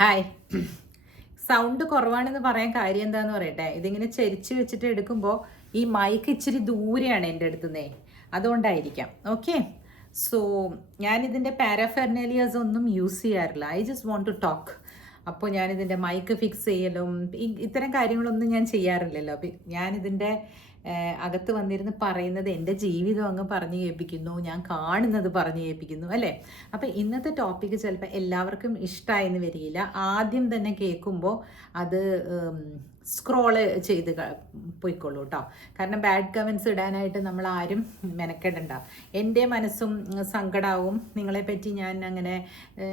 Hi. Sound കുറവാണെന്ന് പറയാൻ കാര്യം എന്താന്ന് പറയട്ടെ. ഇതിങ്ങനെ ചരിച്ച് വെച്ചിട്ട് എടുക്കുമ്പോൾ ഈ മൈക്ക് ഇച്ചിരി ദൂരെയാണ് എൻ്റെ അടുത്തുനിന്നേ, അതുകൊണ്ടായിരിക്കാം. ഓക്കെ, സോ ഞാനിതിൻ്റെ പാരാഫെർനാലിയാസ് ഒന്നും യൂസ് ചെയ്യാറില്ല. I just want to talk. അപ്പോൾ ഞാനിതിൻ്റെ മൈക്ക് ഫിക്സ് ചെയ്യലും ഇത്തരം കാര്യങ്ങളൊന്നും ഞാൻ ചെയ്യാറില്ലല്ലോ. അപ്പം ഞാനിതിൻ്റെ അകത്ത് വന്നിരുന്ന് പറയുന്നത് എൻ്റെ ജീവിതം അങ്ങ് പറഞ്ഞു കേൾപ്പിക്കുന്നു, ഞാൻ കാണുന്നത് പറഞ്ഞു കേൾപ്പിക്കുന്നു അല്ലേ. അപ്പം ഇന്നത്തെ ടോപ്പിക്ക് ചിലപ്പോൾ എല്ലാവർക്കും ഇഷ്ടമായെന്ന് വരികയില്ല. ആദ്യം തന്നെ കേൾക്കുമ്പോൾ അത് സ്ക്രോള് ചെയ്ത് പോയിക്കോളൂ കേട്ടോ. കാരണം ബാഡ് കമൻസ് ഇടാനായിട്ട് നമ്മൾ ആരും മെനക്കെടണ്ട. എൻ്റെ മനസ്സും സങ്കടവും നിങ്ങളെപ്പറ്റി ഞാൻ അങ്ങനെ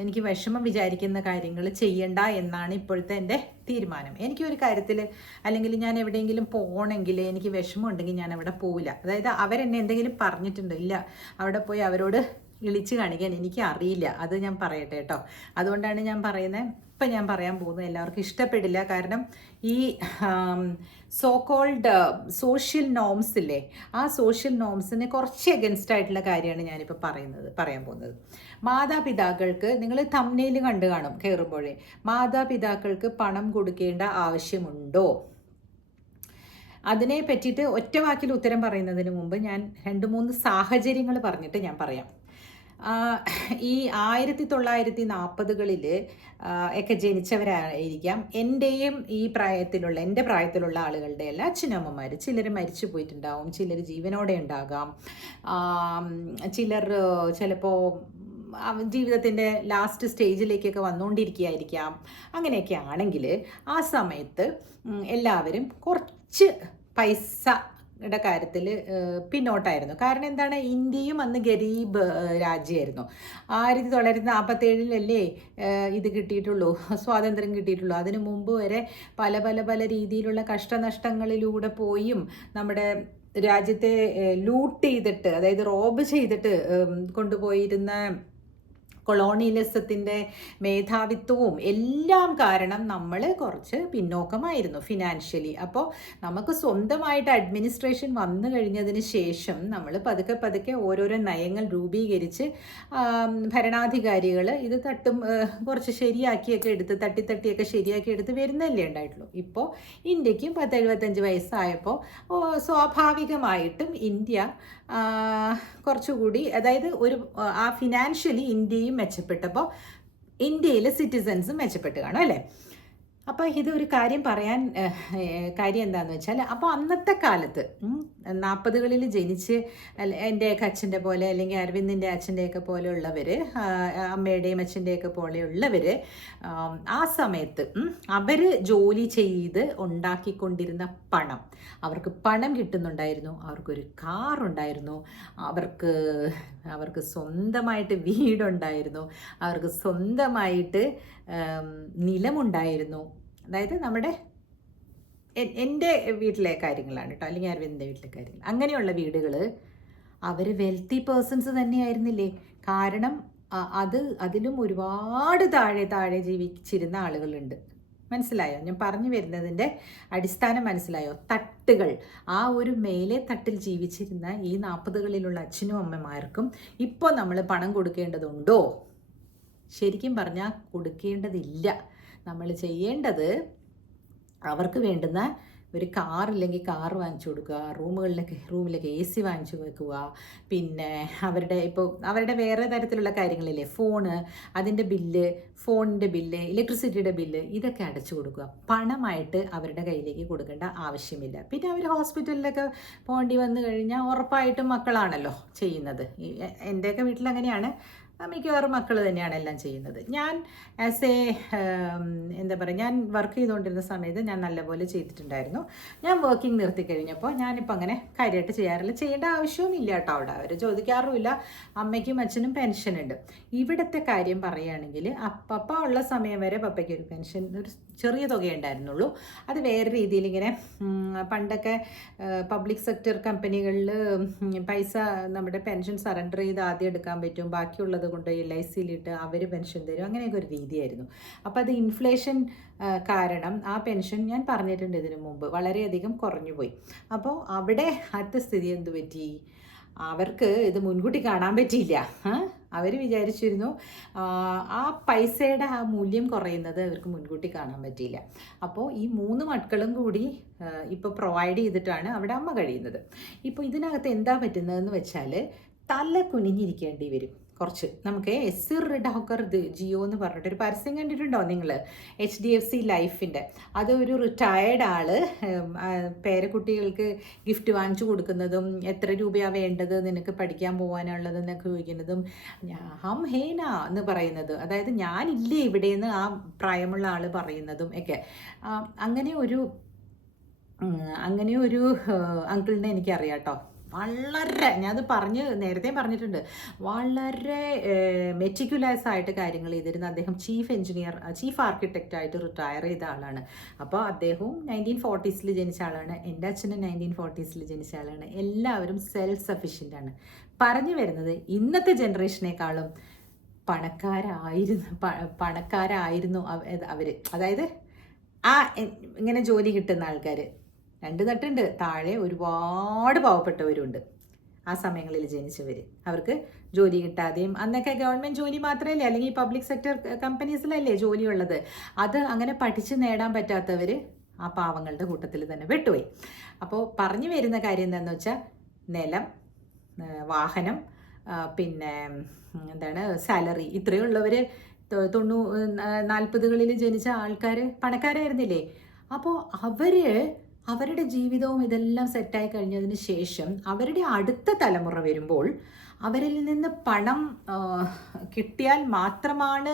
എനിക്ക് വിഷമം വിചാരിക്കുന്ന കാര്യങ്ങൾ ചെയ്യണ്ട എന്നാണ് ഇപ്പോഴത്തെ എൻ്റെ തീരുമാനം. എനിക്കൊരു കാര്യത്തിൽ അല്ലെങ്കിൽ ഞാൻ എവിടെയെങ്കിലും പോകണമെങ്കിൽ എനിക്ക് വിഷമം ഉണ്ടെങ്കിൽ ഞാൻ അവിടെ പോവില്ല. അതായത് അവരെന്നെ എന്തെങ്കിലും പറഞ്ഞിട്ടുണ്ട്, ഇല്ല അവിടെ പോയി അവരോട് ഇളിച്ച് കാണിക്കാൻ എനിക്ക് അറിയില്ല. അത് ഞാൻ പറയട്ടെ കേട്ടോ. അതുകൊണ്ടാണ് ഞാൻ പറയുന്നത്. ഇപ്പം ഞാൻ പറയാൻ പോകുന്നത് എല്ലാവർക്കും ഇഷ്ടപ്പെടില്ല. കാരണം ഈ സോ കോൾഡ് സോഷ്യൽ നോംസ് ഇല്ലേ, ആ സോഷ്യൽ നോംസിന് കുറച്ച് എഗൻസ്റ്റ് ആയിട്ടുള്ള കാര്യമാണ് ഞാനിപ്പോൾ പറയാൻ പോകുന്നത്. മാതാപിതാക്കൾക്ക്, നിങ്ങൾ തംബ്നെയിൽ കണ്ടു കാണും കയറുമ്പോഴേ, മാതാപിതാക്കൾക്ക് പണം കൊടുക്കേണ്ട ആവശ്യമുണ്ടോ? അതിനെ പറ്റിയിട്ട് ഒറ്റ വാക്കിൽ ഉത്തരം പറയുന്നതിന് മുമ്പ് ഞാൻ 2-3 സാഹചര്യങ്ങൾ പറഞ്ഞിട്ട് ഞാൻ പറയാം. ഈ 1940കളിൽ ഒക്കെ ജനിച്ചവരായിരിക്കാം എൻ്റെയും എൻ്റെ പ്രായത്തിലുള്ള ആളുകളുടെ എല്ലാ അച്ഛനമ്മമാർ. ചിലർ മരിച്ചു പോയിട്ടുണ്ടാവും, ചിലർ ജീവനോടെ ഉണ്ടാകാം, ചിലർ ചിലപ്പോൾ ജീവിതത്തിൻ്റെ ലാസ്റ്റ് സ്റ്റേജിലേക്കൊക്കെ വന്നുകൊണ്ടിരിക്കുകയായിരിക്കാം. അങ്ങനെയൊക്കെ ആണെങ്കിൽ ആ സമയത്ത് എല്ലാവരും കുറച്ച് പൈസ യുടെ കാര്യത്തിൽ പിന്നോട്ടായിരുന്നു. കാരണം എന്താണ്, ഇന്ത്യയും അന്ന് ഗരീബ് രാജ്യമായിരുന്നു. 1947 ഇത് കിട്ടിയിട്ടുള്ളൂ, സ്വാതന്ത്ര്യം കിട്ടിയിട്ടുള്ളൂ. അതിനു മുമ്പ് വരെ പല രീതിയിലുള്ള കഷ്ടനഷ്ടങ്ങളിലൂടെ പോയും നമ്മുടെ രാജ്യത്തെ ലൂട്ട് ചെയ്തിട്ട്, അതായത് റോബ് ചെയ്തിട്ട് കൊണ്ടുപോയിരുന്ന കൊളോണിയലിസത്തിൻ്റെ മേധാവിത്വവും എല്ലാം കാരണം നമ്മൾ കുറച്ച് പിന്നോക്കമായിരുന്നു ഫിനാൻഷ്യലി. അപ്പോൾ നമുക്ക് സ്വന്തമായിട്ട് അഡ്മിനിസ്ട്രേഷൻ വന്നു കഴിഞ്ഞതിന് ശേഷം നമ്മൾ പതുക്കെ ഓരോരോ നയങ്ങൾ രൂപീകരിച്ച് ഭരണാധികാരികൾ ഇത് കുറച്ച് ശരിയാക്കിയൊക്കെ എടുത്ത് തട്ടിയൊക്കെ ശരിയാക്കി എടുത്ത് വരുന്നല്ലേ ഉണ്ടായിട്ടുള്ളൂ. ഇപ്പോൾ ഇന്ത്യക്കും 10-75 വയസ്സായപ്പോൾ സ്വാഭാവികമായിട്ടും ഇന്ത്യ കുറച്ചുകൂടി, അതായത് ആ ഫിനാൻഷ്യലി ഇന്ത്യയും മെച്ചപ്പെട്ടപ്പോൾ ഇന്ത്യയിലെ സിറ്റിസൻസും മെച്ചപ്പെട്ട് കാണും അല്ലേ. അപ്പോൾ ഇത് ഒരു കാര്യം പറയാൻ കാര്യം എന്താണെന്ന് വെച്ചാൽ, അപ്പോൾ അന്നത്തെ കാലത്ത് 40കളിൽ ജനിച്ച് എൻ്റെയൊക്കെ അച്ഛൻ്റെ പോലെ അല്ലെങ്കിൽ അരവിന്ദിൻ്റെ അച്ഛൻ്റെയൊക്കെ പോലെയുള്ളവർ, അമ്മയുടെയും അച്ഛൻ്റെയൊക്കെ പോലെയുള്ളവർ ആ സമയത്ത് അവർ ജോലി ചെയ്ത് ഉണ്ടാക്കിക്കൊണ്ടിരുന്ന പണം, അവർക്ക് പണം കിട്ടുന്നുണ്ടായിരുന്നു, അവർക്കൊരു കാറുണ്ടായിരുന്നു, അവർക്ക് സ്വന്തമായിട്ട് വീടുണ്ടായിരുന്നു, അവർക്ക് സ്വന്തമായിട്ട് നിലമുണ്ടായിരുന്നു. അതായത് എൻ്റെ വീട്ടിലെ കാര്യങ്ങളാണ് കേട്ടോ, അല്ലെങ്കിൽ അരവിന്ദിൻ്റെ വീട്ടിലെ കാര്യങ്ങൾ. അങ്ങനെയുള്ള വീടുകൾ അവർ വെൽത്തി പേഴ്സൺസ് തന്നെയായിരുന്നില്ലേ. കാരണം അതിലും ഒരുപാട് താഴെ ജീവിച്ചിരുന്ന ആളുകളുണ്ട്. മനസ്സിലായോ ഞാൻ പറഞ്ഞു വരുന്നതിൻ്റെ അടിസ്ഥാനം? മനസ്സിലായോ? തട്ടുകൾ, ആ ഒരു മേലെ തട്ടിൽ ജീവിച്ചിരുന്ന ഈ 40കളിലുള്ള അച്ഛനും അമ്മമാർക്കും ഇപ്പോൾ നമ്മൾ പണം കൊടുക്കേണ്ടതുണ്ടോ? ശരിക്കും പറഞ്ഞാൽ കൊടുക്കേണ്ടതില്ല. നമ്മൾ ചെയ്യേണ്ടത് അവർക്ക് വേണ്ടുന്ന ഒരു കാറില്ലെങ്കിൽ കാർ വാങ്ങിച്ചു കൊടുക്കുക, റൂമിലൊക്കെ AC വാങ്ങിച്ചു വെക്കുക, പിന്നെ അവരുടെ വേറെ തരത്തിലുള്ള കാര്യങ്ങളില്ലേ, അതിൻ്റെ ബില്ല്, ഫോണിൻ്റെ ബില്ല്, ഇലക്ട്രിസിറ്റിയുടെ ബില്ല്, ഇതൊക്കെ അടച്ചു കൊടുക്കുക. പണമായിട്ട് അവരുടെ കയ്യിലേക്ക് കൊടുക്കേണ്ട ആവശ്യമില്ല. പിന്നെ അവർ ഹോസ്പിറ്റലിലൊക്കെ പോകേണ്ടി വന്നു കഴിഞ്ഞാൽ ഉറപ്പായിട്ടും മക്കളാണല്ലോ ചെയ്യുന്നത്. എൻ്റെയൊക്കെ വീട്ടിൽ അങ്ങനെയാണ്. മിക്കവാറും മക്കൾ തന്നെയാണ് എല്ലാം ചെയ്യുന്നത്. ഞാൻ ഞാൻ വർക്ക് ചെയ്തുകൊണ്ടിരുന്ന സമയത്ത് ഞാൻ നല്ലപോലെ ചെയ്തിട്ടുണ്ടായിരുന്നു. ഞാൻ വർക്കിംഗ് നിർത്തി കഴിഞ്ഞപ്പോൾ ഞാനിപ്പോൾ അങ്ങനെ കാര്യമായിട്ട് ചെയ്യാറില്ല. ചെയ്യേണ്ട ആവശ്യവും ഇല്ല കേട്ടോ. അവിടെ അവർ ചോദിക്കാറുമില്ല. അമ്മയ്ക്കും അച്ഛനും പെൻഷനുണ്ട്. ഇവിടുത്തെ കാര്യം പറയുകയാണെങ്കിൽ പപ്പ ഉള്ള സമയം വരെ പപ്പയ്ക്ക് ഒരു പെൻഷൻ, ഒരു ചെറിയ തുകയുണ്ടായിരുന്നുള്ളൂ. അത് വേറെ രീതിയിൽ ഇങ്ങനെ പണ്ടൊക്കെ പബ്ലിക് സെക്ടർ കമ്പനികളിൽ പൈസ നമ്മുടെ പെൻഷൻ സറണ്ടർ ചെയ്ത് ആദ്യം എടുക്കാൻ പറ്റും, ബാക്കിയുള്ളത് കൊണ്ട് LICയിലിട്ട് അവർ പെൻഷൻ തരും, അങ്ങനെയൊക്കെ ഒരു രീതിയായിരുന്നു. അപ്പോൾ അത് ഇൻഫ്ലേഷൻ കാരണം ആ പെൻഷൻ, ഞാൻ പറഞ്ഞിട്ടുണ്ട് ഇതിനു മുമ്പ്, വളരെയധികം കുറഞ്ഞു പോയി. അപ്പോൾ അവിടെ അടുത്ത സ്ഥിതി എന്തു പറ്റി? അവർക്ക് ഇത് മുൻകൂട്ടി കാണാൻ പറ്റിയില്ല. അവർ വിചാരിച്ചിരുന്നു ആ പൈസയുടെ ആ മൂല്യം കുറയുന്നത് അവർക്ക് മുൻകൂട്ടി കാണാൻ പറ്റിയില്ല. അപ്പോൾ ഈ 3 മക്കളും കൂടി ഇപ്പോൾ പ്രൊവൈഡ് ചെയ്തിട്ടാണ് അവിടെ അമ്മ കഴിയുന്നത്. ഇപ്പോൾ ഇതിനകത്ത് എന്താ പറ്റുന്നതെന്ന് വെച്ചാൽ തല കുനിഞ്ഞിരിക്കേണ്ടി വരും കുറച്ച്. നമുക്ക് എസ്സിർ ഡോക്കർ ജിയോ എന്ന് പറഞ്ഞിട്ടൊരു പരസ്യം കണ്ടിട്ടുണ്ടോ നിങ്ങൾ? HDFC ലൈഫിൻ്റെ. അത് ഒരു റിട്ടയേർഡ് ആള് പേരക്കുട്ടികൾക്ക് ഗിഫ്റ്റ് വാങ്ങിച്ചു കൊടുക്കുന്നതും എത്ര രൂപയാണ് വേണ്ടത് നിനക്ക് പഠിക്കാൻ പോകാനുള്ളത് എന്നൊക്കെ ചോദിക്കുന്നതും ഹം ഹേന എന്ന് പറയുന്നത്, അതായത് ഞാനില്ലേ ഇവിടെയെന്ന് ആ പ്രായമുള്ള ആൾ പറയുന്നതും ഒക്കെ. അങ്ങനെ ഒരു അങ്കിളിനെ എനിക്കറിയാം കേട്ടോ. വളരെ, ഞാനത് നേരത്തെ പറഞ്ഞിട്ടുണ്ട്, വളരെ മെറ്റിക്കുലസ് ആയിട്ട് കാര്യങ്ങൾ ചെയ്തിരുന്ന അദ്ദേഹം ചീഫ് ആർക്കിടെക്റ്റായിട്ട് റിട്ടയർ ചെയ്ത ആളാണ്. അപ്പോൾ അദ്ദേഹവും 1940s ജനിച്ച ആളാണ്. എൻ്റെ അച്ഛനും 1940s ജനിച്ച ആളാണ്. എല്ലാവരും സെൽഫ് സഫിഷ്യൻ്റ് ആണ്. പറഞ്ഞു വരുന്നത് ഇന്നത്തെ ജനറേഷനേക്കാളും പണക്കാരായിരുന്നു അവർ. അതായത് ഇങ്ങനെ ജോലി കിട്ടുന്ന ആൾക്കാർ 2 തട്ടുണ്ട്. താഴെ ഒരുപാട് പാവപ്പെട്ടവരുണ്ട് ആ സമയങ്ങളിൽ ജനിച്ചവർ. അവർക്ക് ജോലി കിട്ടാതെയും, അന്നൊക്കെ ഗവൺമെൻറ് ജോലി മാത്രമല്ലേ, അല്ലെങ്കിൽ പബ്ലിക് സെക്ടർ കമ്പനീസിലല്ലേ ജോലിയുള്ളത്. അത് അങ്ങനെ പഠിച്ച് നേടാൻ പറ്റാത്തവർ ആ പാവങ്ങളുടെ കൂട്ടത്തിൽ തന്നെ പെട്ടുപോയി. അപ്പോൾ പറഞ്ഞു വരുന്ന കാര്യം എന്താണെന്ന് വെച്ചാൽ നിലം, വാഹനം, പിന്നെ സാലറി, ഇത്രയുള്ളവർ 40കളിൽ ജനിച്ച ആൾക്കാർ പണക്കാരായിരുന്നില്ലേ. അപ്പോൾ അവരുടെ ജീവിതവും ഇതെല്ലാം സെറ്റായി കഴിഞ്ഞതിന് ശേഷം അവരുടെ അടുത്ത തലമുറ വരുമ്പോൾ അവരിൽ നിന്ന് പണം കിട്ടിയാൽ മാത്രമാണ്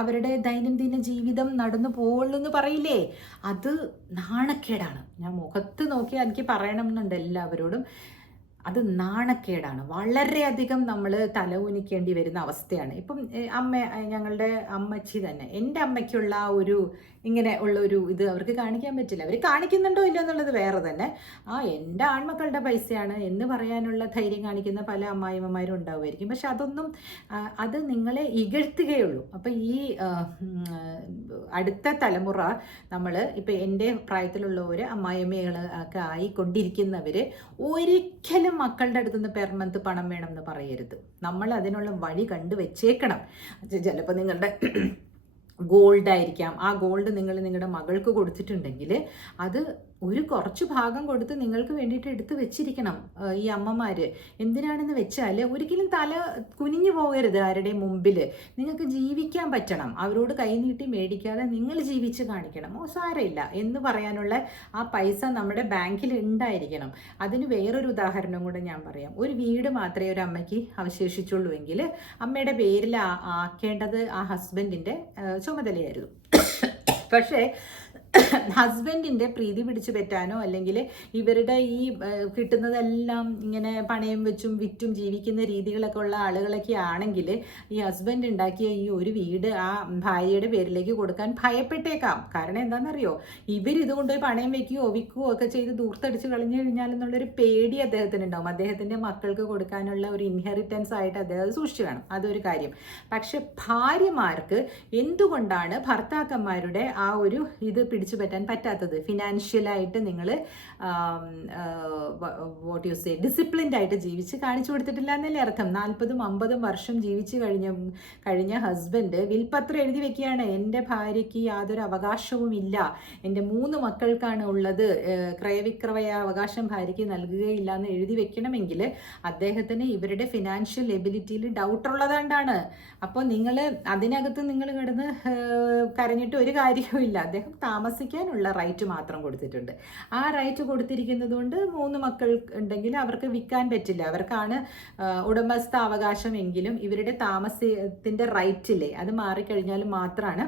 അവരുടെ ദൈനംദിന ജീവിതം നടന്നു പോകുള്ളൂ എന്ന് പറയില്ലേ, അത് നാണക്കേടാണ്. ഞാൻ മുഖത്ത് നോക്കിയാൽ എനിക്ക് പറയണമെന്നുണ്ട് എല്ലാവരോടും, അത് നാണക്കേടാണ്. വളരെയധികം നമ്മൾ തല ഊനിക്കേണ്ടി വരുന്ന അവസ്ഥയാണ്. ഇപ്പം ഞങ്ങളുടെ അമ്മച്ചി തന്നെ, എൻ്റെ അമ്മയ്ക്കുള്ള ഇങ്ങനെ ഉള്ളൊരു ഇത് അവർക്ക് കാണിക്കാൻ പറ്റില്ല. അവർ കാണിക്കുന്നുണ്ടോ ഇല്ല എന്നുള്ളത് വേറെ തന്നെ. എൻ്റെ ആൺമക്കളുടെ പൈസയാണ് എന്ന് പറയാനുള്ള ധൈര്യം കാണിക്കുന്ന പല അമ്മായിമ്മമാരും ഉണ്ടാവുമായിരിക്കും. പക്ഷെ അത് നിങ്ങളെ ഇകഴ്ത്തുകയുള്ളൂ. അപ്പം ഈ അടുത്ത തലമുറ, നമ്മൾ ഇപ്പം എൻ്റെ പ്രായത്തിലുള്ളവർ അമ്മായിമ്മകൾ ഒക്കെ ആയിക്കൊണ്ടിരിക്കുന്നവർ ഒരിക്കലും മക്കളുടെ അടുത്ത് നിന്ന് പെർ മന്ത് പണം വേണം എന്ന് പറയരുത്. നമ്മൾ അതിനുള്ള വഴി കണ്ടു വെച്ചേക്കണം. ചിലപ്പോൾ നിങ്ങളുടെ ഗോൾഡ് ആയിരിക്കാം. ആ ഗോൾഡ് നിങ്ങൾ നിങ്ങളുടെ മകൾക്ക് കൊടുത്തിട്ടുണ്ടെങ്കിൽ അത് കുറച്ച് ഭാഗം കൊടുത്ത് നിങ്ങൾക്ക് വേണ്ടിയിട്ട് എടുത്ത് വെച്ചിരിക്കണം ഈ അമ്മമാർ. എന്തിനാണെന്ന് വെച്ചാൽ ഒരിക്കലും തല കുനിഞ്ഞു പോകരുത് ആരുടെ മുമ്പിൽ. നിങ്ങൾക്ക് ജീവിക്കാൻ പറ്റണം. അവരോട് കൈനീട്ടി മേടിക്കാതെ നിങ്ങൾ ജീവിച്ച് കാണിക്കണം. സാരമില്ല എന്ന് പറയാനുള്ള ആ പൈസ നമ്മുടെ ബാങ്കിൽ ഉണ്ടായിരിക്കണം. അതിന് വേറൊരു ഉദാഹരണം കൂടെ ഞാൻ പറയാം. ഒരു വീട് മാത്രമേ ഒരു അമ്മയ്ക്ക് അവശേഷിച്ചുള്ളൂ എങ്കിൽ അമ്മയുടെ പേരിൽ ആക്കേണ്ടത് ആ ഹസ്ബൻഡിൻ്റെ ചുമതലയായിരുന്നു. പക്ഷേ ഹസ്ബൻഡിൻ്റെ പ്രീതി പിടിച്ചു പറ്റാനോ അല്ലെങ്കിൽ ഇവരുടെ ഈ കിട്ടുന്നതെല്ലാം ഇങ്ങനെ പണയം വെച്ചും വിറ്റും ജീവിക്കുന്ന രീതികളൊക്കെ ഉള്ള ആളുകളൊക്കെ ആണെങ്കിൽ ഈ ഹസ്ബൻഡ് ഉണ്ടാക്കിയ ഈ ഒരു വീട് ആ ഭാര്യയുടെ പേരിലേക്ക് കൊടുക്കാൻ ഭയപ്പെട്ടേക്കാം. കാരണം എന്താണെന്നറിയോ, ഇവരിത് കൊണ്ടുപോയി പണയം വെക്കുകയോ വിൽക്കുകയോ ഒക്കെ ചെയ്ത് ദൂർത്തടിച്ച് കളഞ്ഞു കഴിഞ്ഞാൽ എന്നുള്ളൊരു പേടി അദ്ദേഹത്തിനുണ്ടാവും. അദ്ദേഹത്തിൻ്റെ മക്കൾക്ക് കൊടുക്കാനുള്ള ഒരു ഇൻഹെറിറ്റൻസ് ആയിട്ട് അദ്ദേഹം സൂക്ഷിച്ചു വേണം. അതൊരു കാര്യം. പക്ഷെ ഭാര്യമാർക്ക് എന്തുകൊണ്ടാണ് ഭർത്താക്കന്മാരുടെ ആ ഒരു ഇത് പിടിച്ചു പറ്റാൻ പറ്റാത്തത്? ഫിനാൻഷ്യലായിട്ട് നിങ്ങൾ ഡിസിപ്ലിൻഡ് ആയിട്ട് ജീവിച്ച് കാണിച്ചു കൊടുത്തിട്ടില്ല എന്നല്ലേ അർത്ഥം. 40-50 വർഷം ജീവിച്ച് കഴിഞ്ഞ ഹസ്ബൻഡ് വിൽപത്രം എഴുതി വെക്കുകയാണ്, എൻ്റെ ഭാര്യയ്ക്ക് യാതൊരു അവകാശവും ഇല്ല, എൻ്റെ 3 മക്കൾക്കാണ് ഉള്ളത്, ക്രയവിക്രയ അവകാശം ഭാര്യയ്ക്ക് നൽകുകയില്ല എന്ന് എഴുതി വെക്കണമെങ്കിൽ അദ്ദേഹത്തിന് ഇവരുടെ ഫിനാൻഷ്യൽ എബിലിറ്റിയിൽ ഡൗട്ടുള്ളതുകൊണ്ടാണ്. അപ്പോൾ അതിനകത്ത് നിങ്ങൾ കിടന്ന് കരഞ്ഞിട്ട് ഒരു കാര്യവുമില്ല. അദ്ദേഹം താമസിക്കാനുള്ള റൈറ്റ് മാത്രം കൊടുത്തിട്ടുണ്ട്. ആ റൈറ്റ് കൊടുത്തിരിക്കുന്നത് കൊണ്ട് 3 മക്കൾ ഉണ്ടെങ്കിൽ അവർക്ക് വിൽക്കാൻ പറ്റില്ല. അവർക്കാണ് ഉടമസ്ഥ അവകാശമെങ്കിലും ഇവരുടെ താമസത്തിൻ്റെ റൈറ്റില്ലേ അത് മാറിക്കഴിഞ്ഞാൽ മാത്രമാണ്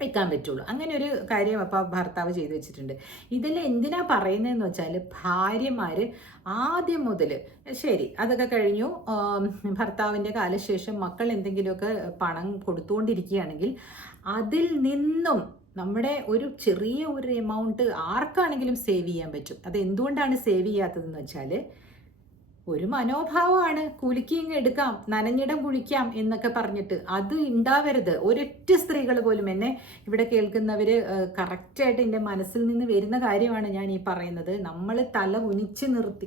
വിൽക്കാൻ പറ്റുള്ളൂ. അങ്ങനെ ഒരു കാര്യം അപ്പോൾ ഭർത്താവ് ചെയ്തു വെച്ചിട്ടുണ്ട്. ഇതിൽ എന്തിനാ പറയുന്നതെന്ന് വെച്ചാൽ ഭാര്യമാർ ആദ്യം മുതൽ ശരി അതൊക്കെ കഴിഞ്ഞു, ഭർത്താവിൻ്റെ കാലശേഷം മക്കൾ എന്തെങ്കിലുമൊക്കെ പണം കൊടുത്തുകൊണ്ടിരിക്കുകയാണെങ്കിൽ അതിൽ നിന്നും നമ്മുടെ ഒരു ചെറിയ ഒരു എമൗണ്ട് ആർക്കാണെങ്കിലും സേവ് ചെയ്യാൻ പറ്റും. അത് എന്തുകൊണ്ടാണ് സേവ് ചെയ്യാത്തതെന്ന് വെച്ചാൽ ഒരു മനോഭാവമാണ്, കുലുക്കിങ് എടുക്കാം, നനഞ്ഞിടം കുഴിക്കാം എന്നൊക്കെ പറഞ്ഞിട്ട്. അത് ഉണ്ടാവരുത്. ഒരൊറ്റ സ്ത്രീകൾ പോലും, എന്നെ ഇവിടെ കേൾക്കുന്നവർ കറക്റ്റായിട്ട് എൻ്റെ മനസ്സിൽ നിന്ന് വരുന്ന കാര്യമാണ് ഞാൻ ഈ പറയുന്നത്. നമ്മൾ തല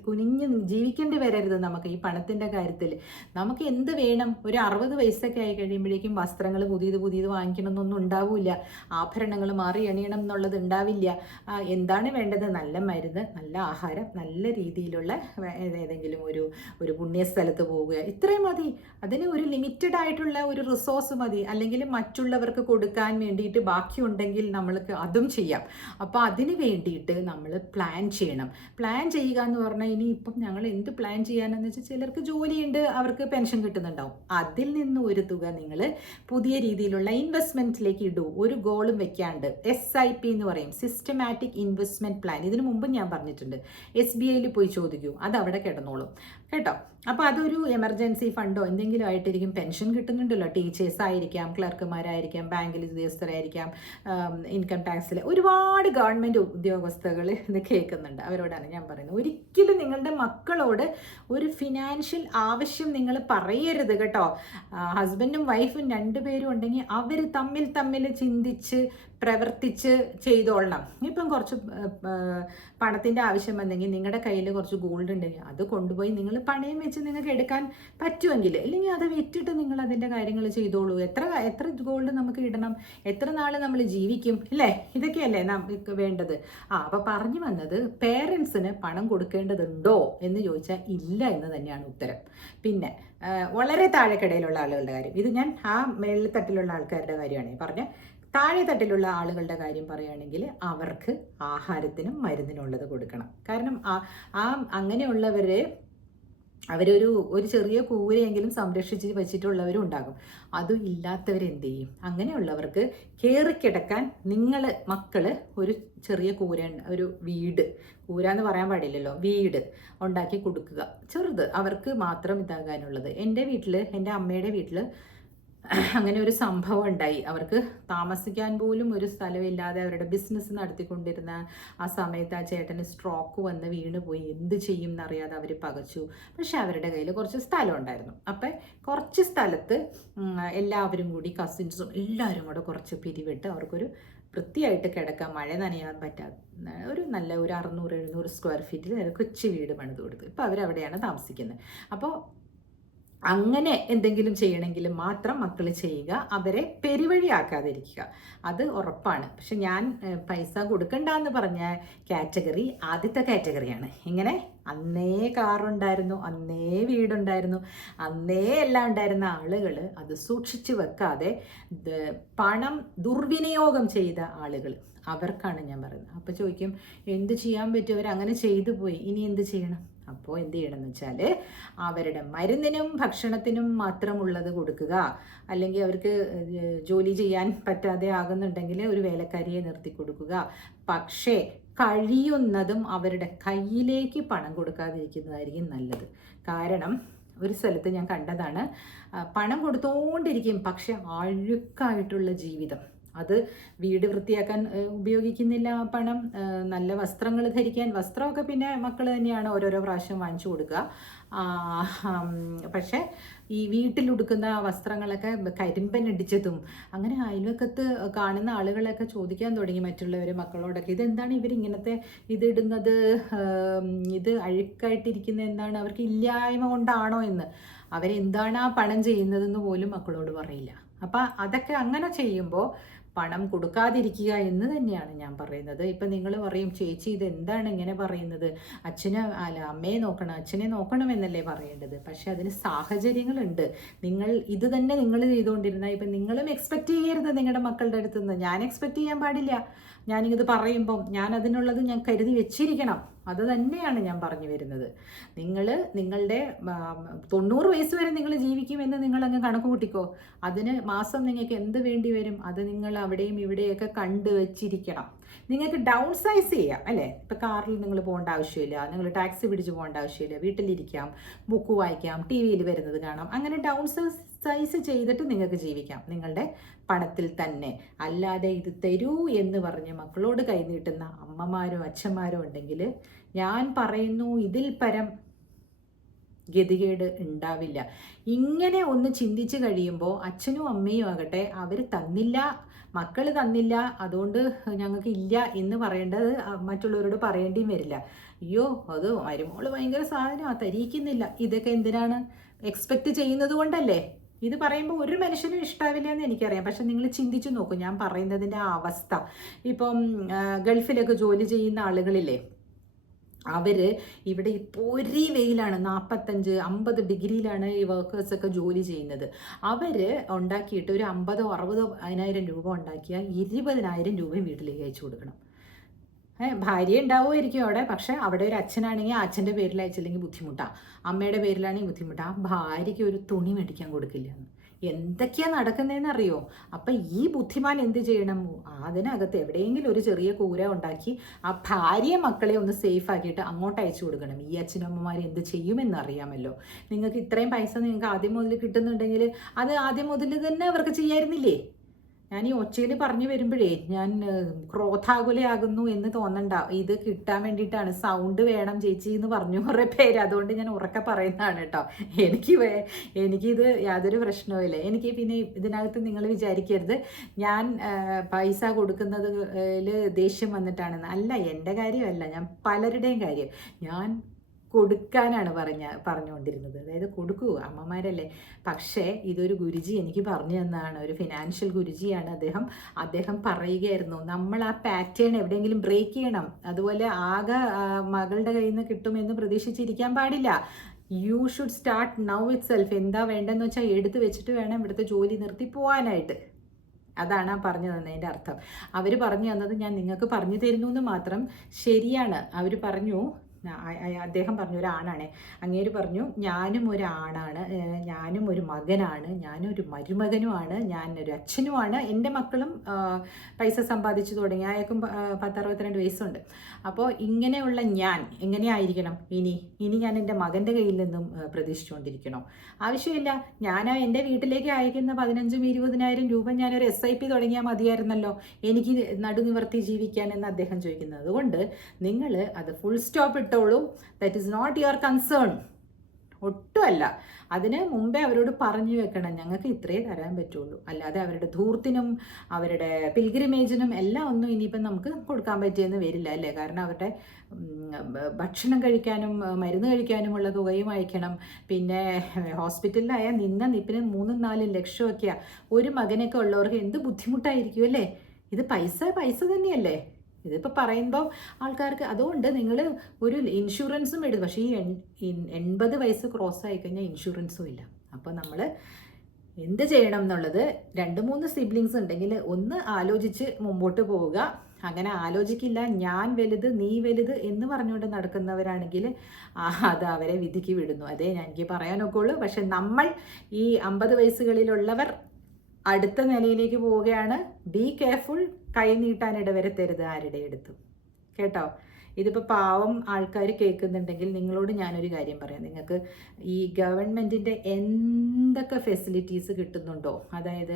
കുനിഞ്ഞ് ജീവിക്കേണ്ടി വരരുത് നമുക്ക് ഈ പണത്തിൻ്റെ കാര്യത്തിൽ. നമുക്ക് എന്ത് വേണം, ഒരു 60 വയസ്സൊക്കെ ആയി കഴിയുമ്പോഴേക്കും വസ്ത്രങ്ങൾ പുതിയത് വാങ്ങിക്കണമെന്നൊന്നും ഉണ്ടാവില്ല, ആഭരണങ്ങൾ മാറി അണിയണം എന്നുള്ളത് ഉണ്ടാവില്ല. എന്താണ് വേണ്ടത്? നല്ല മരുന്ന്, നല്ല ആഹാരം, നല്ല രീതിയിലുള്ള ഏതെങ്കിലും ഒരു പുണ്യസ്ഥലത്ത് പോവുക, ഇത്രയും മതി. അതിന് ഒരു ലിമിറ്റഡ് ആയിട്ടുള്ള ഒരു റിസോഴ്സ് മതി. അല്ലെങ്കിൽ മറ്റുള്ളവർക്ക് കൊടുക്കാൻ വേണ്ടിയിട്ട് ബാക്കിയുണ്ടെങ്കിൽ നമ്മൾക്ക് അതും ചെയ്യാം. അപ്പോൾ അതിന് വേണ്ടിയിട്ട് നമ്മൾ പ്ലാൻ ചെയ്യണം. പ്ലാൻ ചെയ്യുക എന്ന് പറഞ്ഞാൽ, ഇനിയിപ്പം ഞങ്ങൾ എന്ത് പ്ലാൻ ചെയ്യാനെന്ന് വെച്ചാൽ, ചിലർക്ക് ജോലിയുണ്ട്, അവർക്ക് പെൻഷൻ കിട്ടുന്നുണ്ടാവും. അതിൽ നിന്ന് ഒരു തുക നിങ്ങൾ പുതിയ രീതിയിലുള്ള ഇൻവെസ്റ്റ്മെൻറ്റിലേക്ക് ഇടൂ. ഒരു ഗോളും വെക്കാണ്ട്. SIP എന്ന് പറയും, സിസ്റ്റമാറ്റിക് ഇൻവെസ്റ്റ്മെൻറ്റ് പ്ലാൻ. ഇതിനു മുമ്പും ഞാൻ പറഞ്ഞിട്ടുണ്ട്. SBIയിൽ പോയി ചോദിക്കൂ, അത് അവിടെ കിടന്നോളും കേട്ടോ. അപ്പോൾ അതൊരു എമർജൻസി ഫണ്ടോ എന്തെങ്കിലും ആയിട്ടിരിക്കും. പെൻഷൻ കിട്ടുന്നുണ്ടല്ലോ, ടീച്ചേഴ്സ് ആയിരിക്കാം, ക്ലർക്കുമാരായിരിക്കാം, ബാങ്കിൽ ഉദ്യോഗസ്ഥരായിരിക്കാം, ഇൻകം ടാക്സിൽ ഒരുപാട് ഗവൺമെൻറ് ഉദ്യോഗസ്ഥകൾ ഇത് കേൾക്കുന്നുണ്ട്. അവരോടാണ് ഞാൻ പറയുന്നത്, ഒരിക്കലും നിങ്ങളുടെ മക്കളോട് ഒരു ഫിനാൻഷ്യൽ ആവശ്യം നിങ്ങൾ പറയരുത് കേട്ടോ. ഹസ്ബൻഡും വൈഫും രണ്ടുപേരും ഉണ്ടെങ്കിൽ അവർ തമ്മിൽ ചിന്തിച്ച് പ്രവർത്തിച്ച് ചെയ്തോളണം. ഇപ്പം കുറച്ച് പണത്തിൻ്റെ ആവശ്യം വന്നെങ്കിൽ, നിങ്ങളുടെ കയ്യിൽ കുറച്ച് ഗോൾഡ് ഉണ്ടെങ്കിൽ അത് കൊണ്ടുപോയി നിങ്ങൾ പണയം വെച്ച് നിങ്ങൾക്ക് എടുക്കാൻ പറ്റുമെങ്കിൽ, ഇല്ലെങ്കിൽ അത് വിറ്റിട്ട് നിങ്ങൾ അതിൻ്റെ കാര്യങ്ങൾ ചെയ്തോളൂ. എത്ര ഗോൾഡ് നമുക്ക് ഇടണം, എത്ര നാൾ നമ്മൾ ജീവിക്കും, ഇല്ലേ? ഇതൊക്കെയല്ലേ നമുക്ക് വേണ്ടത്. അപ്പോൾ പറഞ്ഞു വന്നത്, പേരൻസിന് പണം കൊടുക്കേണ്ടതുണ്ടോ എന്ന് ചോദിച്ചാൽ ഇല്ല എന്ന് തന്നെയാണ് ഉത്തരം. പിന്നെ വളരെ താഴെക്കിടയിലുള്ള ആളുകളുടെ കാര്യം, ഇത് ഞാൻ ആ മേളിത്തട്ടിലുള്ള ആൾക്കാരുടെ കാര്യമാണ് പറഞ്ഞത്. താഴെ തട്ടിലുള്ള ആളുകളുടെ കാര്യം പറയുകയാണെങ്കിൽ, അവർക്ക് ആഹാരത്തിനും മരുന്നിനുള്ളത് കൊടുക്കണം. കാരണം അങ്ങനെയുള്ളവരെ ഒരു ചെറിയ കൂരയെങ്കിലും സംരക്ഷിച്ച് വെച്ചിട്ടുള്ളവരും ഉണ്ടാകും. അതും ഇല്ലാത്തവരെന്ത് ചെയ്യും? അങ്ങനെയുള്ളവർക്ക് കയറിക്കിടക്കാൻ മക്കള് ഒരു ചെറിയ ഒരു വീട്, കൂര എന്ന് പറയാൻ പാടില്ലല്ലോ, വീട് ഉണ്ടാക്കി കൊടുക്കുക. ചെറുത്, അവർക്ക് മാത്രം ഇതാകാനുള്ളത്. എൻ്റെ അമ്മയുടെ വീട്ടിൽ അങ്ങനെ ഒരു സംഭവം ഉണ്ടായി. അവർക്ക് താമസിക്കാൻ പോലും ഒരു സ്ഥലമില്ലാതെ അവരുടെ ബിസിനസ് നടത്തിക്കൊണ്ടിരുന്ന ആ സമയത്ത് ആ ചേട്ടന് സ്ട്രോക്ക് വന്ന് വീണ് പോയി. എന്ത് ചെയ്യും എന്നറിയാതെ അവർ പകച്ചു. പക്ഷെ അവരുടെ കയ്യിൽ കുറച്ച് സ്ഥലം ഉണ്ടായിരുന്നു. അപ്പം കുറച്ച് സ്ഥലത്ത് എല്ലാവരും കൂടി, കസിൻസും എല്ലാവരും കൂടെ കുറച്ച് പിരിവിട്ട് അവർക്കൊരു വൃത്തിയായിട്ട് കിടക്കാൻ, മഴ നനയാൻ പറ്റാത്ത ഒരു 600-700 സ്ക്വയർ ഫീറ്റിൽ കൊച്ചു വീട് പണിത് കൊടുത്തു. ഇപ്പോൾ അവരവിടെയാണ് താമസിക്കുന്നത്. അപ്പോൾ അങ്ങനെ എന്തെങ്കിലും ചെയ്യണമെങ്കിൽ മാത്രം മക്കൾ ചെയ്യുക, അവരെ പെരുവഴിയാക്കാതിരിക്കുക. അത് ഉറപ്പാണ്. പക്ഷെ ഞാൻ പൈസ കൊടുക്കണ്ടെന്ന് പറഞ്ഞ കാറ്റഗറി ആദ്യത്തെ കാറ്റഗറിയാണ്. ഇങ്ങനെ അന്നേ കാറുണ്ടായിരുന്നു, അന്നേ വീടുണ്ടായിരുന്നു, അന്നേ എല്ലാം ഉണ്ടായിരുന്ന ആളുകൾ അത് സൂക്ഷിച്ചു വെക്കാതെ പണം ദുർവിനിയോഗം ചെയ്ത ആളുകൾ, അവർക്കാണ് ഞാൻ പറയുന്നത്. അപ്പോൾ ചോദിക്കും, എന്ത് ചെയ്യാൻ പറ്റും, അവരങ്ങനെ ചെയ്തു പോയി, ഇനി എന്ത് ചെയ്യണം? അപ്പോൾ എന്ത് ചെയ്യണമെന്ന് വെച്ചാൽ, അവരുടെ മരുന്നിനും ഭക്ഷണത്തിനും മാത്രമുള്ളത് കൊടുക്കുക. അല്ലെങ്കിൽ അവർക്ക് ജോലി ചെയ്യാൻ പറ്റാതെ ആകുന്നുണ്ടെങ്കിൽ ഒരു വേലക്കാരിയെ നിർത്തി കൊടുക്കുക. പക്ഷേ കഴിയുന്നതും അവരുടെ കയ്യിലേക്ക് പണം കൊടുക്കാതിരിക്കുന്നതായിരിക്കും നല്ലത്. കാരണം ഒരു സ്ഥലത്ത് ഞാൻ കണ്ടതാണ്, പണം കൊടുത്തുകൊണ്ടിരിക്കും, പക്ഷെ അഴുക്കായിട്ടുള്ള ജീവിതം. അത് വീട് വൃത്തിയാക്കാൻ ഉപയോഗിക്കുന്നില്ല പണം, നല്ല വസ്ത്രങ്ങൾ ധരിക്കാൻ, വസ്ത്രമൊക്കെ പിന്നെ മക്കൾ തന്നെയാണ് ഓരോരോ പ്രാവശ്യം വാങ്ങിച്ചു കൊടുക്കുക. പക്ഷേ ഈ വീട്ടിലുടുക്കുന്ന വസ്ത്രങ്ങളൊക്കെ കരിമ്പനടിച്ചതും, അങ്ങനെ അയൽവക്കത്ത് കാണുന്ന ആളുകളൊക്കെ ചോദിക്കാൻ തുടങ്ങി മറ്റുള്ളവർ മക്കളോടൊക്കെ, ഇതെന്താണ് ഇവരിങ്ങനത്തെ ഇതിടുന്നത്, ഇത് അഴുക്കായിട്ടിരിക്കുന്നത് എന്താണ്, അവർക്ക് ഇല്ലായ്മ കൊണ്ടാണോ എന്ന്. അവരെന്താണ് ആ പണം ചെയ്യുന്നതെന്ന് പോലും മക്കളോട് പറയില്ല. അപ്പം അതൊക്കെ അങ്ങനെ ചെയ്യുമ്പോൾ പണം കൊടുക്കാതിരിക്കുക എന്ന് തന്നെയാണ് ഞാൻ പറയുന്നത്. ഇപ്പം നിങ്ങൾ പറയും, ചേച്ചി ഇതെന്താണ് ഇങ്ങനെ പറയുന്നത്, അമ്മയെ നോക്കണം, അച്ഛനെ നോക്കണമെന്നല്ലേ പറയേണ്ടത്. പക്ഷെ അതിന് സാഹചര്യങ്ങളുണ്ട്. ഇത് തന്നെ നിങ്ങൾ ചെയ്തുകൊണ്ടിരുന്നാൽ ഇപ്പം നിങ്ങളും എക്സ്പെക്റ്റ് ചെയ്യരുത് നിങ്ങളുടെ മക്കളുടെ അടുത്തുനിന്ന്. ഞാൻ എക്സ്പെക്റ്റ് ചെയ്യാൻ പാടില്ല. ഞാനിത് പറയുമ്പം ഞാൻ അതിനുള്ളത് ഞാൻ കരുതി വെച്ചിരിക്കണം. അത് തന്നെയാണ് ഞാൻ പറഞ്ഞു വരുന്നത്. നിങ്ങളുടെ 90 വയസ്സ് വരെ നിങ്ങൾ ജീവിക്കുമെന്ന് നിങ്ങളങ്ങ് കണക്ക് കൂട്ടിക്കോ. അതിന് മാസം നിങ്ങൾക്ക് എന്ത് വേണ്ടി വരും, അത് നിങ്ങൾ അവിടെയും ഇവിടെയൊക്കെ കണ്ടു വെച്ചിരിക്കണം. നിങ്ങൾക്ക് ഡൗൺ സൈസ് ചെയ്യാം, അല്ലേ? ഇപ്പം കാറിൽ നിങ്ങൾ പോകേണ്ട ആവശ്യമില്ല, നിങ്ങൾ ടാക്സി പിടിച്ച് പോകേണ്ട ആവശ്യമില്ല, വീട്ടിലിരിക്കാം, ബുക്ക് വായിക്കാം, TV വരുന്നത് കാണാം. അങ്ങനെ ഡൗൺ സൈസ് ചെയ്തിട്ട് നിങ്ങൾക്ക് ജീവിക്കാം നിങ്ങളുടെ പണത്തിൽ തന്നെ. അല്ലാതെ ഇത് തരൂ എന്ന് പറഞ്ഞ് മക്കളോട് കൈനീട്ടുന്ന അമ്മമാരോ അച്ഛന്മാരോ ഉണ്ടെങ്കിൽ ഞാൻ പറയുന്നു, ഇതിൽ പരം ഗതികേട് ഉണ്ടാവില്ല. ഇങ്ങനെ ഒന്ന് ചിന്തിച്ച് കഴിയുമ്പോൾ അച്ഛനും അമ്മയും ആകട്ടെ അവർ തന്നില്ല, മക്കൾ തന്നില്ല, അതുകൊണ്ട് ഞങ്ങൾക്ക് ഇല്ല എന്ന് പറയേണ്ടത് മറ്റുള്ളവരോട് പറയേണ്ടിയും വരില്ല. അയ്യോ അത് മരുമോള് ഭയങ്കര സാധനമാണ്, തരിക്കുന്നില്ല, ഇതൊക്കെ എന്തിനാണ് എക്സ്പെക്റ്റ് ചെയ്യുന്നത് കൊണ്ടല്ലേ. ഇത് പറയുമ്പോൾ ഒരു മനുഷ്യനും ഇഷ്ടാവില്ല എന്ന് എനിക്കറിയാം. പക്ഷെ നിങ്ങൾ ചിന്തിച്ചു നോക്കൂ ഞാൻ പറയുന്നതിൻ്റെ ആ അവസ്ഥ. ഇപ്പം ഗൾഫിലൊക്കെ ജോലി ചെയ്യുന്ന ആളുകളില്ലേ, അവർ ഇവിടെ പൊരി വെയിലാണ്, 45-50 ഡിഗ്രിയിലാണ് ഈ വർക്കേഴ്സൊക്കെ ജോലി ചെയ്യുന്നത്. അവർ ഉണ്ടാക്കിയിട്ട് ഒരു 50,000-60,000 രൂപ ഉണ്ടാക്കിയാൽ 20,000 രൂപയും വീട്ടിലേക്ക് അയച്ചു കൊടുക്കണം. ഭാര്യ ഉണ്ടാവുമായിരിക്കും അവിടെ, പക്ഷെ അവിടെ ഒരു അച്ഛനാണെങ്കിൽ ആ അച്ഛൻ്റെ പേരിൽ അയച്ചില്ലെങ്കിൽ ബുദ്ധിമുട്ടാണ്, അമ്മയുടെ പേരിലാണെങ്കിൽ ബുദ്ധിമുട്ടാണ്. ആ ഭാര്യയ്ക്ക് ഒരു തുണി മേടിക്കാൻ കൊടുക്കില്ല. എന്തൊക്കെയാണ് നടക്കുന്നതെന്ന് അറിയോ? അപ്പം ഈ ബുദ്ധിമാൻ എന്ത് ചെയ്യണം? അതിനകത്ത് എവിടെയെങ്കിലും ഒരു ചെറിയ കൂര ഉണ്ടാക്കി ആ ഭാര്യ മക്കളെ ഒന്ന് സേഫ് ആക്കിയിട്ട് അങ്ങോട്ട് അയച്ചു കൊടുക്കണം. ഈ അച്ഛനും അമ്മമാർ എന്ത് ചെയ്യുമെന്ന് അറിയാമല്ലോ. നിങ്ങൾക്ക് ഇത്രയും പൈസ നിങ്ങൾക്ക് ആദ്യം മുതൽ കിട്ടുന്നുണ്ടെങ്കിൽ അത് ആദ്യം മുതൽ തന്നെ അവർക്ക് ചെയ്യായിരുന്നില്ലേ? ഞാൻ ഈ ഒച്ചയിൽ പറഞ്ഞു വരുമ്പോഴേ ഞാൻ ക്രോധാകുലയാകുന്നു എന്ന് തോന്നണ്ട. ഇത് കിട്ടാൻ വേണ്ടിയിട്ടാണ്. സൗണ്ട് വേണം ചേച്ചി എന്ന് പറഞ്ഞു കുറേ പേര്, അതുകൊണ്ട് ഞാൻ ഉറക്കെ പറയുന്നതാണ് കേട്ടോ. എനിക്കിത് യാതൊരു പ്രശ്നവുമില്ല. എനിക്ക് പിന്നെ ഇതിനകത്ത് നിങ്ങൾ വിചാരിക്കരുത് ഞാൻ പൈസ കൊടുക്കുന്നതിൽ ദേഷ്യം വന്നിട്ടാണെന്ന്. അല്ല, എൻ്റെ കാര്യമല്ല, ഞാൻ പലരുടെയും കാര്യം ഞാൻ കൊടുക്കാനാണ് പറഞ്ഞുകൊണ്ടിരുന്നത്. അതായത് കൊടുക്കൂ, അമ്മമാരല്ലേ. പക്ഷേ ഇതൊരു ഗുരുജി എനിക്ക് പറഞ്ഞു തന്നതാണ്, ഒരു ഫിനാൻഷ്യൽ ഗുരുജിയാണ് അദ്ദേഹം പറയുകയായിരുന്നു, നമ്മൾ ആ പാറ്റേൺ എവിടെയെങ്കിലും ബ്രേക്ക് ചെയ്യണം. അതുപോലെ ആകെ മകളുടെ കയ്യിൽ നിന്ന് കിട്ടുമെന്ന് പ്രതീക്ഷിച്ചിരിക്കാൻ പാടില്ല. You should start now it self. എന്താ വേണ്ടതെന്ന് വെച്ചാൽ എടുത്ത് വെച്ചിട്ട് വേണം ഇവിടുത്തെ ജോലി നിർത്തി പോകാനായിട്ട്. അതാണ് ആ പറഞ്ഞു തന്നതിൻ്റെ അർത്ഥം. അവർ പറഞ്ഞു തന്നത് ഞാൻ നിങ്ങൾക്ക് പറഞ്ഞു തരുന്നു എന്ന് മാത്രം. ശരിയാണ്, അവർ പറഞ്ഞു, അദ്ദേഹം പറഞ്ഞു, ഒരാണാണ്, അങ്ങേര് പറഞ്ഞു, ഞാനും ഒരാണാണ്, ഞാനും ഒരു മകനാണ്, ഞാനൊരു മരുമകനുമാണ്, ഞാനൊരു അച്ഛനുമാണ്, എൻ്റെ മക്കളും പൈസ സമ്പാദിച്ചു തുടങ്ങി, അയാൾക്കും 10-62 വയസ്സുണ്ട്. അപ്പോൾ ഇങ്ങനെയുള്ള ഞാൻ എങ്ങനെയായിരിക്കണം ഇനി ഞാൻ എൻ്റെ മകൻ്റെ കയ്യിൽ നിന്നും പ്രതീക്ഷിച്ചുകൊണ്ടിരിക്കണോ? ആവശ്യമില്ല. ഞാൻ എൻ്റെ വീട്ടിലേക്ക് അയക്കുന്ന 15,000-20,000 രൂപ ഞാനൊരു SIP തുടങ്ങിയാൽ മതിയായിരുന്നല്ലോ എനിക്ക് നടുനിവർത്തി ജീവിക്കാൻ എന്ന് അദ്ദേഹം ചോദിക്കുന്നത്. അതുകൊണ്ട് നിങ്ങൾ അത് ഫുൾ സ്റ്റോപ്പ് ഇട്ടോളൂ. That is not your concern, ഒട്ടുമല്ല. അതിന് മുമ്പേ അവരോട് പറഞ്ഞു വെക്കണം, ഞങ്ങൾക്ക് ഇത്രേ തരാൻ പറ്റുള്ളൂ. അല്ലാതെ അവരുടെ ധൂർത്തിനും അവരുടെ പിൽഗ്രിമേജിനും എല്ലാം ഒന്നും ഇനിയിപ്പം നമുക്ക് കൊടുക്കാൻ പറ്റിയെന്ന് വരില്ല അല്ലേ. കാരണം അവരുടെ ഭക്ഷണം കഴിക്കാനും മരുന്ന് കഴിക്കാനുമുള്ള തുകയും അയക്കണം. പിന്നെ ഹോസ്പിറ്റലിലായാൽ നിപ്പിന് 3-4 ലക്ഷമൊക്കെയാണ്. ഒരു മകനൊക്കെ ഉള്ളവർക്ക് എന്ത് ബുദ്ധിമുട്ടായിരിക്കും അല്ലേ. ഇത് പൈസ തന്നെയല്ലേ. ഇതിപ്പോൾ പറയുമ്പോൾ ആൾക്കാർക്ക്, അതുകൊണ്ട് നിങ്ങൾ ഒരു ഇൻഷുറൻസും എടുത്തു. പക്ഷേ ഈ 80 വയസ്സ് ക്രോസ് ആയിക്കഴിഞ്ഞാൽ ഇൻഷുറൻസും ഇല്ല. അപ്പോൾ നമ്മൾ എന്ത് ചെയ്യണം എന്നുള്ളത്, 2-3 സിബ്ലിങ്സ് ഉണ്ടെങ്കിൽ ഒന്ന് ആലോചിച്ച് മുമ്പോട്ട് പോവുക. അങ്ങനെ ആലോചിക്കില്ല, ഞാൻ വലുത് നീ വലുത് എന്ന് പറഞ്ഞുകൊണ്ട് നടക്കുന്നവരാണെങ്കിൽ അത് അവരെ വിധിക്ക് വിടുന്നു. അതേ എനിക്ക് പറയാനൊക്കെ ഉള്ളൂ. പക്ഷെ നമ്മൾ ഈ 50 വയസ്സുകളിലുള്ളവർ അടുത്ത നിലയിലേക്ക് പോവുകയാണ്. ബി കെയർഫുൾ, കൈ നീട്ടാൻ ഇടവരുത്തരുത് ആരുടെ അടുത്തും, കേട്ടോ. ഇതിപ്പോൾ പാവം ആൾക്കാർ കേൾക്കുന്നുണ്ടെങ്കിൽ നിങ്ങളോട് ഞാനൊരു കാര്യം പറയാം. നിങ്ങൾക്ക് ഈ ഗവൺമെൻറ്റിൻ്റെ എന്തൊക്കെ ഫെസിലിറ്റീസ് കിട്ടുന്നുണ്ടോ, അതായത്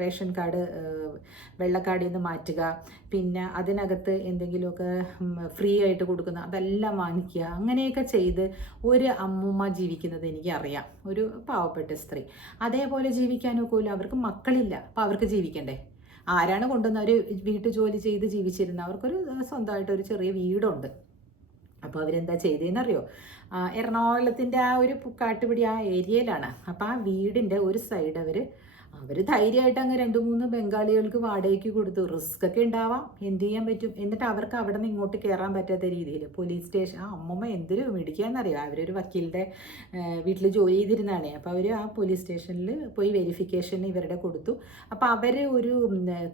റേഷൻ കാർഡ് വെള്ളക്കാർഡിൽ നിന്ന് മാറ്റുക, പിന്നെ അതിനകത്ത് എന്തെങ്കിലുമൊക്കെ ഫ്രീ ആയിട്ട് കൊടുക്കുന്ന അതെല്ലാം വാങ്ങിക്കുക, അങ്ങനെയൊക്കെ ചെയ്ത് ഒരു അമ്മൂമ്മ ജീവിക്കുന്നത് എനിക്കറിയാം, ഒരു പാവപ്പെട്ട സ്ത്രീ. അതേപോലെ ജീവിക്കാനൊക്കില്ല. അവർക്ക് മക്കളില്ല, അപ്പോൾ അവർക്ക് ജീവിക്കണ്ടേ? ആരാണ് കൊണ്ടുവന്ന ഒരു വീട്ടു ജോലി ചെയ്ത് ജീവിച്ചിരുന്ന അവർക്കൊരു സ്വന്തമായിട്ടൊരു ചെറിയ വീടുണ്ട്. അപ്പോൾ അവരെന്താ ചെയ്തതെന്നറിയോ? എറണാകുളത്തിൻ്റെ ആ ഒരു കാട്ടുപിടി ആ ഏരിയയിലാണ്. അപ്പോൾ ആ വീടിൻ്റെ ഒരു സൈഡ് അവർ ധൈര്യമായിട്ട് അങ്ങ് 2-3 ബംഗാളികൾക്ക് വാടകയ്ക്ക് കൊടുത്തു. റിസ്ക് ഒക്കെ ഉണ്ടാവാം, എന്ത് ചെയ്യാൻ പറ്റും. എന്നിട്ട് അവർക്ക് അവിടെ നിന്ന് ഇങ്ങോട്ട് കയറാൻ പറ്റാത്ത രീതിയിൽ പോലീസ് സ്റ്റേഷൻ, ആ അമ്മമ്മ എന്തൊരു മിടിക്കാന്നറിയാം. അവരൊരു വക്കീലിൻ്റെ വീട്ടിൽ ജോലി ചെയ്തിരുന്നതാണ്. അപ്പോൾ അവർ ആ പോലീസ് സ്റ്റേഷനിൽ പോയി വെരിഫിക്കേഷൻ ഇവരുടെ കൊടുത്തു. അപ്പോൾ അവർ ഒരു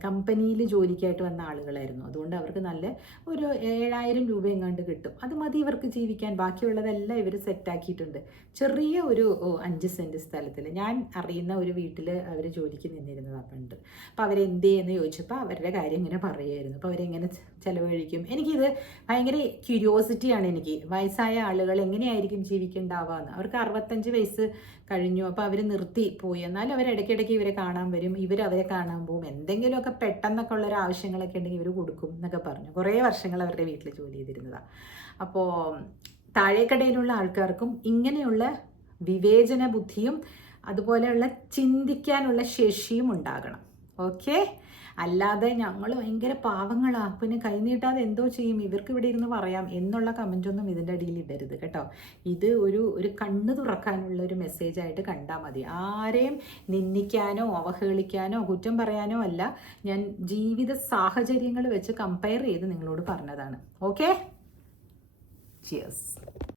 കമ്പനിയിൽ ജോലിക്കായിട്ട് വന്ന ആളുകളായിരുന്നു. അതുകൊണ്ട് അവർക്ക് നല്ല ഒരു 7,000 രൂപ എങ്ങാണ്ട് കിട്ടും. അത് മതി ഇവർക്ക് ജീവിക്കാൻ. ബാക്കിയുള്ളതെല്ലാം ഇവർ സെറ്റാക്കിയിട്ടുണ്ട്. ചെറിയ ഒരു 5 സെൻറ്റ് സ്ഥലത്തിൽ ഞാൻ അറിയുന്ന ഒരു വീട്ടിൽ അവർ ജോലിക്ക് നിന്നിരുന്നത് പണ്ട്. അപ്പോൾ അവരെന്ത് ചെയ്യുമെന്ന് ചോദിച്ചപ്പോൾ അവരുടെ കാര്യം ഇങ്ങനെ പറയുമായിരുന്നു. അപ്പോൾ അവരെങ്ങനെ ചിലവഴിക്കും. എനിക്കിത് ഭയങ്കര ക്യൂരിയോസിറ്റിയാണ് എനിക്ക്. വയസ്സായ ആളുകൾ എങ്ങനെയായിരിക്കും ജീവിക്കേണ്ടാവുകയെന്ന്. അവർക്ക് 65 വയസ്സ് കഴിഞ്ഞു. അപ്പോൾ അവർ നിർത്തി പോയി. എന്നാലും അവർ ഇടയ്ക്കിടയ്ക്ക് ഇവരെ കാണാൻ വരും, അവരെ കാണാൻ പോകും. എന്തെങ്കിലുമൊക്കെ പെട്ടെന്നൊക്കെ ഉള്ളൊരു ആവശ്യങ്ങളൊക്കെ ഉണ്ടെങ്കിൽ ഇവർ കൊടുക്കും എന്നൊക്കെ പറഞ്ഞു. കുറേ വർഷങ്ങൾ അവരുടെ വീട്ടിൽ ജോലി ചെയ്തിരുന്നതാണ്. അപ്പോൾ താഴേക്കടയിലുള്ള ആൾക്കാർക്കും ഇങ്ങനെയുള്ള വിവേചന ബുദ്ധിയും അതുപോലെയുള്ള ചിന്തിക്കാനുള്ള ശേഷിയും ഉണ്ടാകണം. ഓക്കെ, അല്ലാതെ ഞങ്ങൾ ഭയങ്കര പാവങ്ങളാ പിന്നെ കൈനീട്ടാതെ എന്തോ ചെയ്യും, ഇവർക്ക് ഇവിടെ ഇരുന്ന് പറയാം എന്നുള്ള കമൻറ്റൊന്നും ഇതിൻ്റെ അടിയിൽ ഇടരുത് കേട്ടോ. ഇത് ഒരു കണ്ണ് തുറക്കാനുള്ള ഒരു മെസ്സേജായിട്ട് കണ്ടാൽ മതി. ആരെയും നിന്ദിക്കാനോ അവഹേളിക്കാനോ കുറ്റം പറയാനോ അല്ല, ഞാൻ ജീവിത സാഹചര്യങ്ങൾ വെച്ച് കമ്പയർ ചെയ്ത് നിങ്ങളോട് പറഞ്ഞതാണ്. Okay, cheers.